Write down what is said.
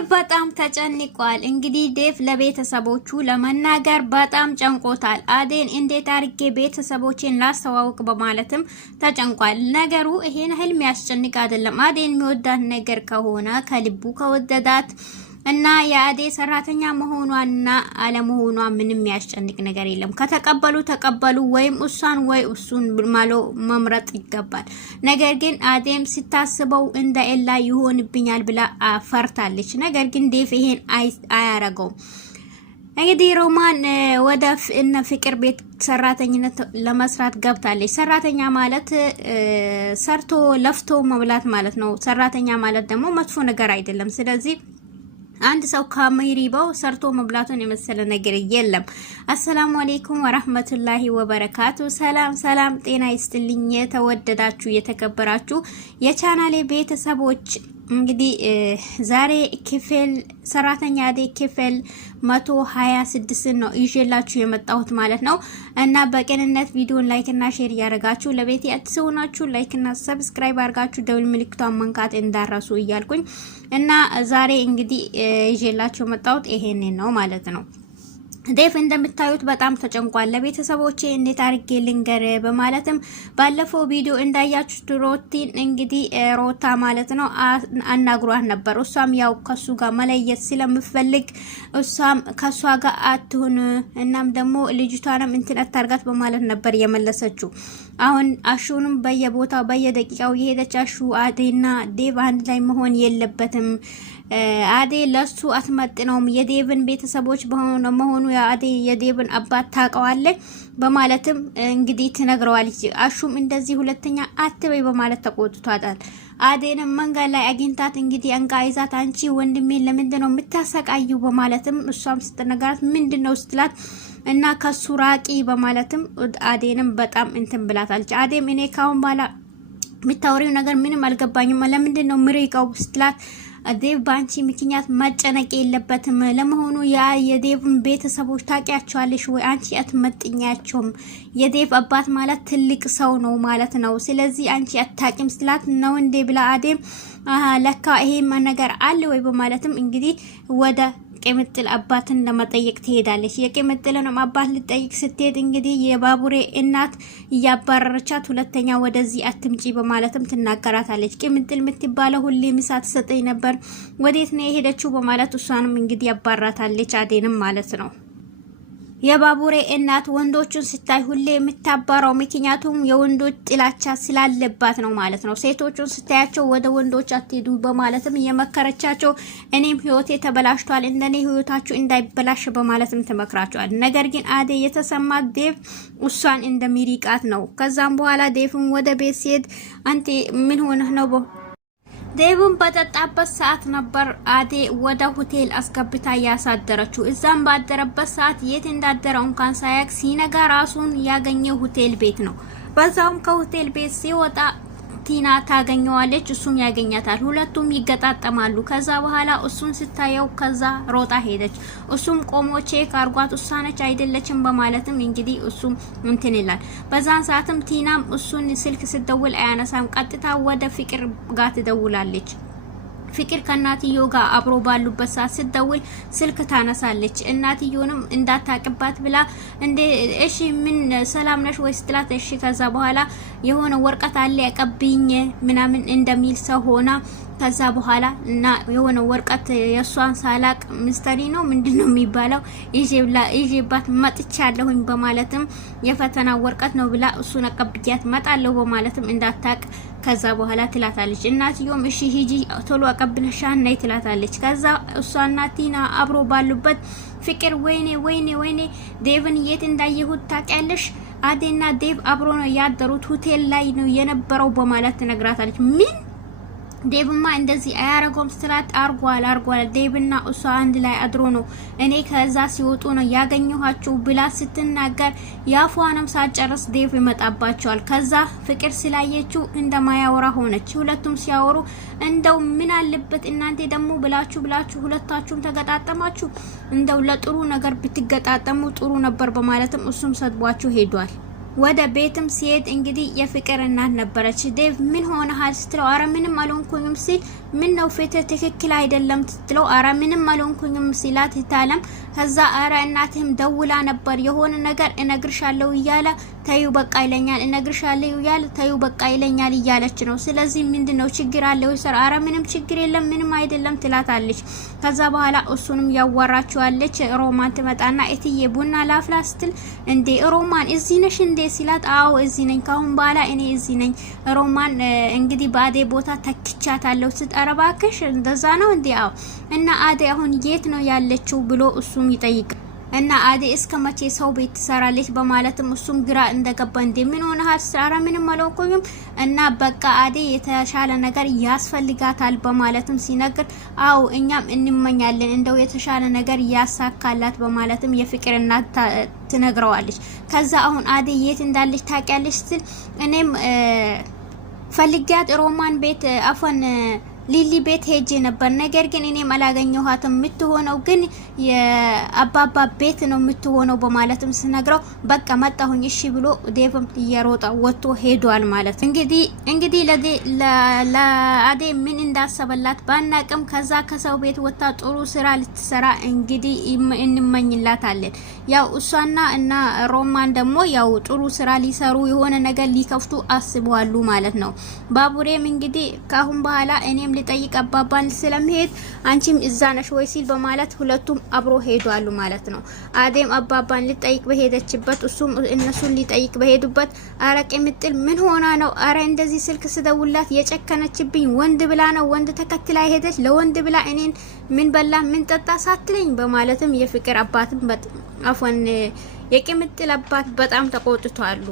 ዴቭ በጣም ተጨንቋል። እንግዲህ ዴቭ ለቤተሰቦቹ ለመናገር በጣም ጨንቆታል። አዴን እንዴት አድርጌ ቤተሰቦቼን ላስተዋውቅ በማለትም ተጨንቋል። ነገሩ ይሄን ህልም ያስጨንቅ አይደለም። አዴን የሚወዳት ነገር ከሆነ ከልቡ ከወደዳት እና የአዴ ሰራተኛ መሆኗና አለመሆኗ ምንም ያስጨንቅ ነገር የለም። ከተቀበሉ ተቀበሉ፣ ወይም እሷን ወይ እሱን ማሎ መምረጥ ይገባል። ነገር ግን አዴም ስታስበው እንደ ኤላ ይሆንብኛል ብላ ፈርታለች። ነገር ግን ዴቭ ይሄን አያረገውም። እንግዲህ ሮማን ወደ እነ ፍቅር ቤት ሰራተኝነት ለመስራት ገብታለች። ሰራተኛ ማለት ሰርቶ ለፍቶ መብላት ማለት ነው። ሰራተኛ ማለት ደግሞ መጥፎ ነገር አይደለም። ስለዚህ አንድ ሰው ከመሪባው ሰርቶ መብላቱን የመሰለ ነገር የለም። አሰላሙ አለይኩም ወራህመቱላሂ ወበረካቱ። ሰላም ጤና ይስጥልኝ። የተወደዳችሁ የተከበራችሁ የቻናሌ ቤተሰቦች እንግዲህ ዛሬ ክፍል ሰራተኛ አደይ ክፍል 126 ነው ይዤላችሁ የመጣሁት ማለት ነው። እና በቅንነት ቪዲዮን ላይክ እና ሼር ያደርጋችሁ ለቤቴ አዲስ ሆናችሁ ላይክ እና ሰብስክራይብ አድርጋችሁ ደውል ምልክቷን መንካት እንዳረሱ እያልኩኝ እና ዛሬ እንግዲህ ይዤላችሁ የመጣሁት ይሄንን ነው ማለት ነው። ዴቭ እንደምታዩት በጣም ተጨንቋል። ለቤተሰቦቼ እንዴት አድርጌ ልንገር በማለትም ባለፈው ቪዲዮ እንዳያችሁት ሮቲን እንግዲህ ሮታ ማለት ነው አናግሯት ነበር። እሷም ያው ከሱ ጋር መለየት ስለምፈልግ እሷም ከሷ ጋር አትሁን እናም ደግሞ ልጅቷንም እንትን አታርጋት በማለት ነበር የመለሰችው። አሁን አሹንም በየቦታው በየደቂቃው የሄደች አሹ አዴና ዴቭ አንድ ላይ መሆን የለበትም፣ አዴ ለሱ አትመጥነውም፣ የዴቭን ቤተሰቦች መሆኑ አዴ የዴቭን አባት ታውቀዋለች በማለትም እንግዲህ ትነግረዋለች። አሹም እንደዚህ ሁለተኛ አትበይ በማለት ተቆጥቷታል። አዴንም መንገድ ላይ አግኝታት እንግዲህ አንጋይዛት አንቺ ወንድሜን ለምንድነው የምታሰቃዩ በማለትም እሷም ስትነግራት ምንድነው ስትላት እና ከሱ ራቂ በማለትም አዴንም በጣም እንትን ብላታለች። አዴም እኔ ካሁን በኋላ የምታወሪው ነገር ምንም አልገባኝም፣ ለምንድነው ምሪቀው ስትላት ዴቭ ባንቺ ምክንያት መጨነቅ የለበትም። ለመሆኑ ያ የዴቭን ቤተሰቦች ታውቂያቸዋለሽ ወይ? አንቺ አትመጥኛቸውም። የዴቭ አባት ማለት ትልቅ ሰው ነው ማለት ነው። ስለዚህ አንቺ አታቂም ስላት ነው እንዴ ብላ አዴም ለካ ይሄማ ነገር አለ ወይ በማለትም እንግዲህ ወደ ቅምጥል አባትን ለመጠየቅ ትሄዳለች። የቅምጥልንም አባት ልጠይቅ ስትሄድ እንግዲህ የባቡሬ እናት እያባረረቻት ሁለተኛ ወደዚህ አትምጪ በማለትም ትናገራታለች። ቅምጥል የምትባለው ሁሌ ምሳ ትሰጠኝ ነበር፣ ወዴት ነው የሄደችው በማለት እሷንም እንግዲህ ያባራታለች አዴንም ማለት ነው። የባቡሬ እናት ወንዶቹን ስታይ ሁሌ የምታባራው ምክንያቱም የወንዶች ጥላቻ ስላለባት ነው ማለት ነው። ሴቶቹን ስታያቸው ወደ ወንዶች አትሄዱ በማለትም እየመከረቻቸው እኔም ህይወቴ ተበላሽቷል እንደኔ ህይወታችሁ እንዳይበላሽ በማለትም ትመክራቸዋል። ነገር ግን አዴ የተሰማት ዴቭ እሷን እንደሚሪቃት ነው። ከዛም በኋላ ዴቭን ወደ ቤት ሲሄድ አንተ ምን ሆነህ ነው ዴቭን በጠጣበት ሰዓት ነበር አዴ ወደ ሆቴል አስገብታ ያሳደረችው። እዛም ባደረበት ሰዓት የት እንዳደረው እንኳን ሳያቅ ሲነጋ ራሱን ያገኘው ሆቴል ቤት ነው። በዛውም ከሆቴል ቤት ሲወጣ ቲና ታገኘዋለች፣ እሱም ያገኛታል። ሁለቱም ይገጣጠማሉ። ከዛ በኋላ እሱን ስታየው ከዛ ሮጣ ሄደች። እሱም ቆሞ ቼክ አርጓት እሷነች አይደለችም በማለትም እንግዲህ እሱም እንትን ይላል። በዛን ሰዓትም ቲናም እሱን ስልክ ስትደውል አያነሳም። ቀጥታ ወደ ፍቅር ጋር ትደውላለች። ፍቅር ከናትዮ ጋር አብሮ ባሉበት ሰዓት ስትደውል ስልክ ታነሳለች። እናትዮንም እንዳታቅባት ብላ እንደ እሺ ምን ሰላም ነሽ ወይ ስትላት እሺ ከዛ በኋላ የሆነ ወርቀት አለ ያቀብኝ ምናምን እንደሚል ሰው ሆና ከዛ በኋላ እና የሆነ ወርቀት የሷን ሳላቅ ሚስተሪ ነው ምንድነው የሚባለው ይዤባት መጥቻለሁኝ በማለትም የፈተና ወርቀት ነው ብላ እሱን አቀብያት መጣለሁ በማለትም እንዳታቅ ከዛ በኋላ ትላታለች። እናትዮም እሺ ሂጂ ቶሎ አቀብለሻን ነይ ትላታለች። ከዛ እሷና ቲና አብሮ ባሉበት ፍቅር ወይኔ ዴቭን የት እንዳየሁት ታውቂያለሽ? አዴና ዴቭ አብሮ ነው ያደሩት፣ ሆቴል ላይ ነው የነበረው በማለት ትነግራታለች። ምን ዴቭማ እንደዚህ አያረጎም ስትላት አርጓል ዴቭና እሷ አንድ ላይ አድሮ ነው እኔ ከዛ ሲወጡ ነው ያገኘኋቸው ብላ ስትናገር ያፏንም ሳጨርስ ዴቭ ይመጣባቸዋል። ከዛ ፍቅር ስላየችው እንደማያወራ ሆነች። ሁለቱም ሲያወሩ እንደው ምን አለበት እናንተ ደግሞ ብላችሁ ሁለታችሁም ተገጣጠማችሁ፣ እንደው ለጥሩ ነገር ብትገጣጠሙ ጥሩ ነበር በማለትም እሱም ሰድቧቸው ሄዷል። ወደ ቤትም ሲሄድ እንግዲህ የፍቅር እናት ነበረች። ዴቭ ምን ሆነሃል ስትለው አረ ምንም አልሆንኩኝም ሲል ምን ነው ፍትህ ትክክል አይደለም ስትለው አረ ምንም አልሆንኩኝም ሲላት ይታለም ከዛ አረ እናትህም ደውላ ነበር የሆነ ነገር እነግርሻለሁ እያለ ተዩ በቃ ይለኛል እነግርሻለሁ እያለ ተዩ በቃ ይለኛል እያለች ነው። ስለዚህ ምንድነው ችግር አለው ይሰር አረ ምንም ችግር የለም ምንም አይደለም ትላታለች። ከዛ በኋላ እሱንም ያዋራችዋለች። ሮማን ትመጣና እትዬ ቡና ላፍላ ስትል እንዴ ሮማን እዚህ ነሽ እንዴ ሲላት አዎ እዚህ ነኝ ካሁን በኋላ እኔ እዚህ ነኝ። ሮማን እንግዲህ በአዴ ቦታ ተክቻታለሁ ስትጠረባከሽ እንደዛ ነው እንዴ? አዎ እና አዴ አሁን የት ነው ያለችው ብሎ እሱም ይጠይቃል። እና አዴ እስከ መቼ ሰው ቤት ትሰራለች በማለትም እሱም ግራ እንደገባ እንደምን ሆነሃል ስራ ምንም አልሆንኩኝም እና በቃ አዴ የተሻለ ነገር ያስፈልጋታል በማለትም ሲነግር አው እኛም እንመኛለን እንደው የተሻለ ነገር ያሳካላት በማለትም የፍቅር እናት ትነግረዋለች። ከዛ አሁን አዴ የት እንዳለች ታውቂያለሽ ስትል እኔም ፈልጊያት ሮማን ቤት አፈን ሊሊ ቤት ሄጄ ነበር ነገር ግን እኔም አላገኘኋትም የምትሆነው ግን የአባባ ቤት ነው የምትሆነው በማለትም ስነግረው በቃ መጣሁኝ እሺ ብሎ ዴቭም እየሮጠ ወጥቶ ሄዷል ማለት እንግዲህ ለአዴ ምን እንዳሰበላት ባናቅም ከዛ ከሰው ቤት ወጣ ጥሩ ስራ ልትሰራ እንግዲህ እንመኝላታለን። ያው እሷና እና ሮማን ደግሞ ያው ጥሩ ስራ ሊሰሩ የሆነ ነገር ሊከፍቱ አስበዋሉ ማለት ነው። ባቡሬም እንግዲህ ካሁን በኋላ እኔም ልጠይቅ አባባን ስለምሄድ አንቺም እዛ ነሽ ወይ ሲል በማለት ሁለቱም አብሮ ሄዷሉ ማለት ነው። አዴም አባባን ልጠይቅ በሄደችበት እሱም እነሱን ሊጠይቅ በሄዱበት አረቄ ምጥል ምን ሆና ነው አረ እንደዚህ ስልክ ስደውላት የጨከነችብኝ ወንድ ብላ ነው ወንድ ተከትላ ሄደች ለወንድ ብላ እኔን ምን በላ ምን ጠጣ ሳትለኝ በማለትም የፍቅር አባትም አፎን የቅምጥል አባት በጣም ተቆጥቷሉ።